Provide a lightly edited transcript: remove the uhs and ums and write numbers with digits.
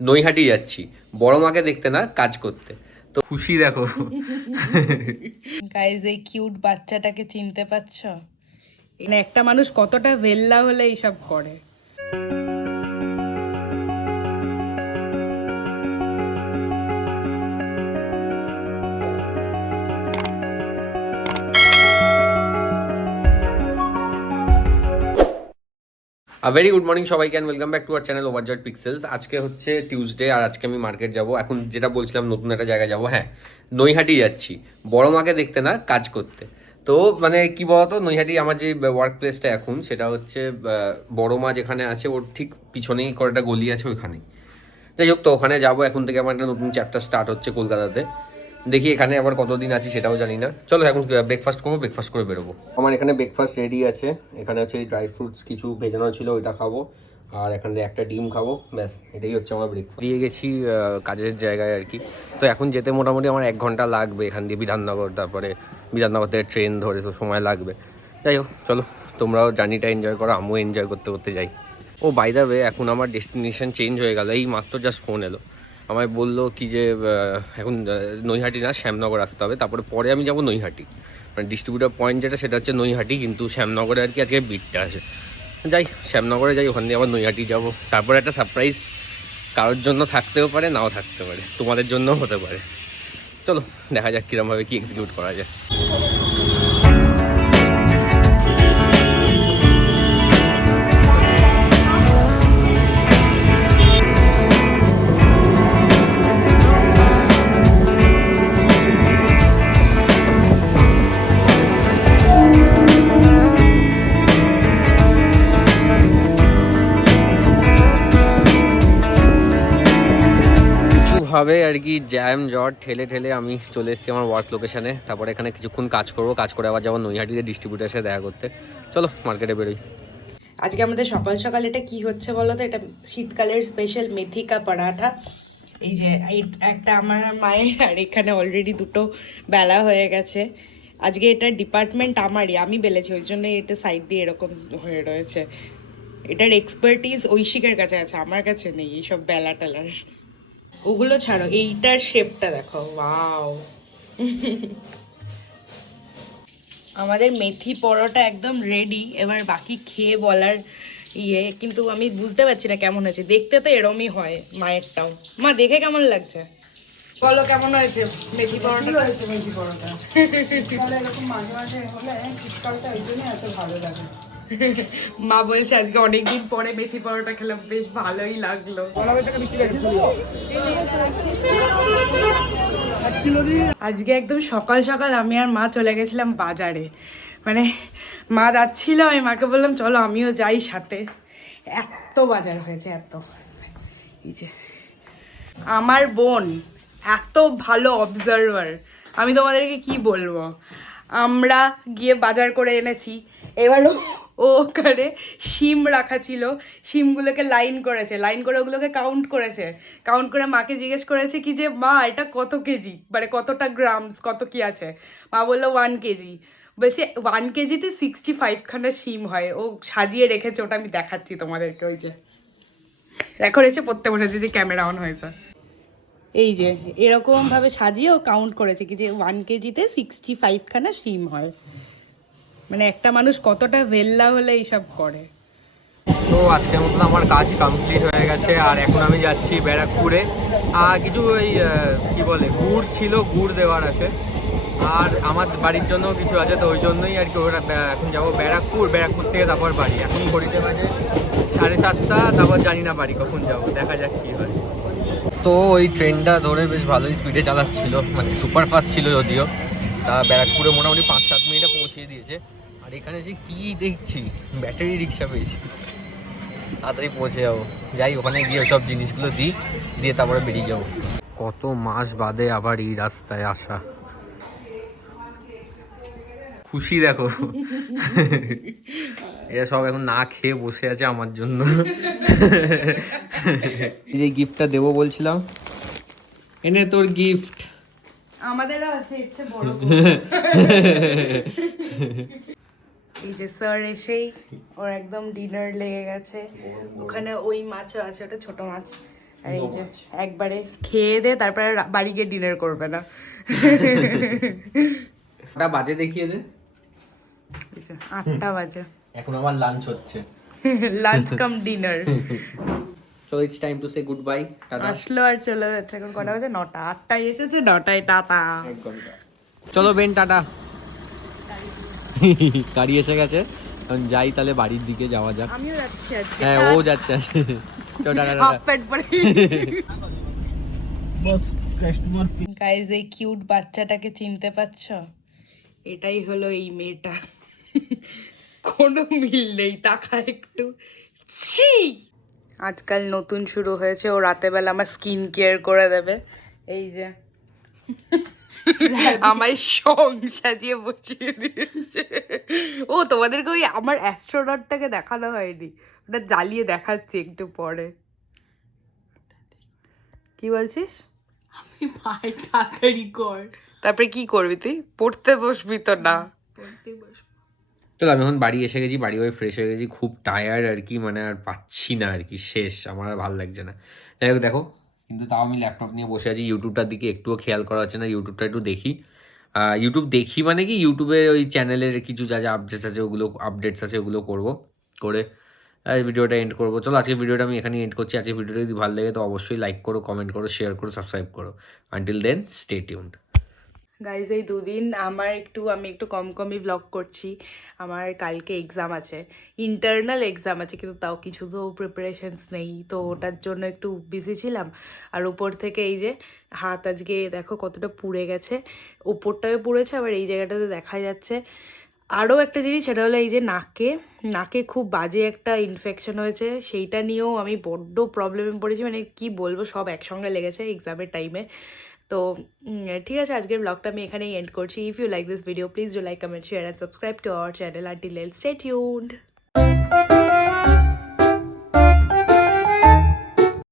নৈহাটি যাচ্ছি বড় মাকে দেখতে না, কাজ করতে। তো খুশি দেখো। গাইজ, এই কিউট বাচ্চাটাকে চিনতে পারছো? মানে একটা মানুষ কতটা ভেল্লা হলে এইসব করে। ভেরি গুড মর্নিং সবাইকে, and welcome back to our channel ওভারজয়েড pixels. আজকে হচ্ছে টিউসডে, আর আজকে আমি মার্কেট যাব। এখন যেটা বলছিলাম, নতুন একটা জায়গায় যাব। হ্যাঁ, নৈহাটি যাচ্ছি বড় মাকে দেখতে না, কাজ করতে। তো মানে কি বলতো, নৈহাটি আমার যে ওয়ার্ক প্লেসটা এখন, সেটা হচ্ছে বড় মা যেখানে আছে ওর ঠিক পিছনেই কয়েকটা গলি আছে, ওইখানেই। যাই হোক, তো ওখানে যাবো। এখন থেকে আমার একটা নতুন চ্যাপ্টার স্টার্ট হচ্ছে কলকাতাতে। দেখি এখানে আবার কতদিন আছি সেটাও জানি না। চলো এখন ব্রেকফাস্ট করবো, ব্রেকফাস্ট করে বেরোবো। আমার এখানে ব্রেকফাস্ট রেডি আছে। এখানে হচ্ছে ড্রাই ফ্রুটস কিছু ভেজানো ছিল, ওইটা খাবো। আর এখানে একটা ডিম খাবো, ব্যাস এটাই হচ্ছে আমার ব্রেকফাস্ট। দিয়ে গেছি কাজের জায়গায় আর কি। তো এখন যেতে মোটামুটি আমার 1 ঘন্টা লাগবে এখান দিয়ে বিধাননগর, তারপরে বিধাননগর থেকে ট্রেন ধরে, তো সময় লাগবে। যাই হোক, চলো তোমরাও জার্নিটা এনজয় করো, আমিও এনজয় করতে করতে যাই। ও বাই দ্য ওয়ে, এখন আমার ডেস্টিনেশন চেঞ্জ হয়ে গেল। এই মাত্র জাস্ট ফোন এলো, আমায় বললো কি যে এখন নৈহাটি না, শ্যামনগর আসতে হবে। তারপরে পরে আমি যাব নৈহাটি, মানে ডিস্ট্রিবিউটার পয়েন্ট যেটা সেটা হচ্ছে নৈহাটি, কিন্তু শ্যামনগরে আর কি আজকে বিটটা আছে। যাই শ্যামনগরে যাই, ওখান দিয়ে আবার নৈহাটি যাব। তারপরে একটা সারপ্রাইজ কারোর জন্য থাকতেও পারে, নাও থাকতে পারে, তোমাদের জন্যও হতে পারে। চলো দেখা যাক কীরমভাবে কি এক্সিকিউট করা যায়। ভাবে আর কি জ্যাম জট ঠেলে ঠেলে আমি চলে এসেছি আমার ওয়ার্ক লোকেশানে। তারপরে এখানে কিছুক্ষণ কাজ করবো, কাজ করে আবার যাবো নৈহাটিতে ডিস্ট্রিবিউটারের সাথে দেখা করতে। চলো মার্কেটে বেরোই। আজকে আমাদের সকাল সকাল এটা কি হচ্ছে বলো তো? এটা শীতকালের স্পেশাল মেথি কা পরাঠা। এই যে একটা আমার মায়ের, আর এখানে অলরেডি দুটো বেলা হয়ে গেছে। আজকে এটা ডিপার্টমেন্ট আমারই, আমি বেলেছি, ওই জন্য এটা সাইড দিয়ে এরকম হয়ে রয়েছে। এটার এক্সপার্টিস ঐশিকের কাছে আছে, আমার কাছে নেই এইসব বেলা টেলার। ওগুলো ছাড়ো, এইটার শেপটা দেখো, ওয়াও। আমাদের মেথি পরোটা একদম রেডি, এবার বাকি খেয়ে বলার কিন্তু আমি বুঝতে পারছি না কেমন হয়েছে। দেখতে তো এরমই হয় মায়েরটাও। মা, দেখে কেমন লাগছে বলো, কেমন হয়েছে মেথি পরোটা? হয়েছে মেথি পরোটা। এরকম মাঝে মাঝে হলে শীতকালটা এই জন্যই এত ভালো লাগে। মা বলছে আজকে অনেকদিন পরে মেথি পরোটা খেলাম, বেশ ভালোই লাগলো। আজকে একদম সকাল সকাল আমি আর মা চলে গেছিলাম বাজারে। মানে মা যাচ্ছিল, আমি মাকে বললাম চলো আমিও যাই সাথে। এত বাজার হয়েছে, এত। এই যে আমার বোন এত ভালো অবজারভার, আমি তোমাদেরকে কি বলবো। আমরা গিয়ে বাজার করে এনেছি, এবার ও ওখানে শিম রাখা ছিল, শিমগুলোকে লাইন করেছে, লাইন করে ওগুলোকে কাউন্ট করেছে। কাউন্ট করে মাকে জিজ্ঞেস করেছে কি যে মা এটা কত কেজি, মানে কতটা গ্রামস, কত কি আছে। মা বললো 1 কেজি। বলছে 1 কেজিতে 65 খানা শিম হয়। ও সাজিয়ে রেখেছে, ওটা আমি দেখাচ্ছি তোমাদেরকে। ওই যে এখন এসে পড়তে বসেছে, যে ক্যামেরা অন হয়েছে। এই যে এরকম ভাবে সাজিয়েও কাউন্ট করেছে কি যে 1 কেজিতে 65 খানা শিম হয়। মানে একটা মানুষ কতটা ভেল্লা হলে এইসব করে। তো আজকের মতন আমার কাজ কমপ্লিট হয়ে গেছে, আর এখন আমি যাচ্ছি ব্যারাকপুরে। আর কিছু ওই কী বলে গুড় ছিল, গুড় দেওয়ার আছে। আর আমার বাড়ির জন্যও কিছু আছে, তো ওই জন্যই আর কি ওরা এখন যাবো ব্যারাকপুর। ব্যারাকপুর থেকে তারপর বাড়ি। এখন ঘড়িতে বাজে 7:30, তারপর জানি না বাড়ি কখন যাবো, দেখা যাক কী হয়। তো ওই ট্রেনটা ধরে বেশ ভালোই স্পিডে চালাচ্ছিল, মানে সুপার ফাস্ট ছিল যদিও। তা ব্যারাকপুরে মোটামুটি 5-7 মিনিটে পৌঁছিয়ে দিয়েছে। আর এখানে যে কী দেখছি, ব্যাটারি রিক্সা পেয়েছি, তাড়াতাড়ি পৌঁছে যাবো। যাই ওখানে গিয়ে সব জিনিসগুলো দিয়ে তারপরে বেরিয়ে যাবো। কত মাস বাদে আবার এই রাস্তায় আসা, খুশি দেখো। এরা সব এখন না খেয়ে বসে আছে আমার জন্য। যে গিফটটা দেবো বলছিলাম, এনে তোর গিফট। আমাদেরও আছে ইচ্ছে বড়। এই যে স্যার এসেই ওর একদম ডিনার লেগে গেছে। ওখানে ওই মাছও আছে, ওটা ছোট মাছ। আর এই No যে much. একবারে খেয়ে দে তারপরে বাড়ি গিয়ে ডিনার করবে না। ওটা বাজে দেখিয়ে দে। এই যে 8টা বাজে, এখন আমার লাঞ্চ হচ্ছে। Lunch come dinner. So it's time to say goodbye, টাটা। আসলো আর চলে যাচ্ছে। এখন কটা বাজে? 9টা। 8টায় এসেছে, 9টায় টাটা। চলো বেন, টাটা। গাড়ি এসে গেছে, এখন যাই তাহলে বাড়ির দিকে যাওয়া যাক। আমিও যাচ্ছি আজকে। হ্যাঁ, ও যাচ্ছে। চলো টাটা হাফ টাটা। প্যান্ট পরে। बस कस्टमर গাইজ, এই কিউট বাচ্চাটাকে চিনতে পারছো? এটাই হলো এই মেয়েটা। কোনো মিল নেই, তাকা একটু। ছি! আজকাল নতুন শুরু হয়েছে, ও রাতে বেলা আমার স্কিন কেয়ার করে দেবে। এই যে আমায় সং সাজিয়ে বসিয়ে দিয়েছে। ও, তোমাদেরকে ওই আমার অ্যাস্ট্রোনটটাকে দেখানো হয়নি, ওটা জ্বালিয়ে দেখাচ্ছি একটু পরে। কি বলছিস? আমি ভাই তাড়াতাড়ি কর, তারপরে কি করবি তুই? পড়তে বসবি তো না? পড়তে বসবো। চলো আমি এখন বাড়ি এসে গেছি, বাড়ি হয়ে ফ্রেশ হয়ে গেছি, খুব টায়ার্ড আর কি, মানে আর পাচ্ছি না আর কি, শেষ, আমার আর ভালো লাগছে না। যাই হোক দেখো, কিন্তু তাও আমি ল্যাপটপ নিয়ে বসে আছি, ইউটিউবটার দিকে একটুও খেয়াল করা হচ্ছে না, ইউটিউবটা একটু দেখি। ইউটিউব দেখি মানে কি, ইউটিউবে ওই চ্যানেলের কিছু যা যা আপডেটস আছে ওগুলো করবো, করে ভিডিওটা এন্ড করবো। চলো আজকে ভিডিওটা আমি এখানে এন্ড করছি। আজকে ভিডিওটা যদি ভালো লাগে তো অবশ্যই লাইক করো, কমেন্ট করো, শেয়ার করো, সাবস্ক্রাইব করো। Until then, stay tuned. Guys, এই দুদিন আমি একটু কমই ব্লগ করছি। আমার কালকে এক্সাম আছে, ইন্টারনাল এক্সাম আছে, কিন্তু তাও কিছু তো প্রিপারেশনস নেই, তো ওটার জন্য একটু বিজি ছিলাম। আর উপর থেকে এই যে হাত আজকে দেখো কতটা পুড়ে গেছে, উপরটাও পুড়েছে, আবার এই জায়গাটাতে দেখা যাচ্ছে। আরও একটা জিনিস, সেটা হলো এই যে নাকে খুব বাজে একটা ইনফেকশন হয়েছে, সেইটা নিয়েও আমি বড্ড প্রবলেমে পড়েছি, মানে কি বলবো, সব একসঙ্গে লেগেছে এক্সামের টাইমে। তো ঠিক আছে, আজকের ব্লগটা আমি এখানেই এন্ড করছি। If you like this video, please do like, comment, share and subscribe to our channel. Until then, stay tuned.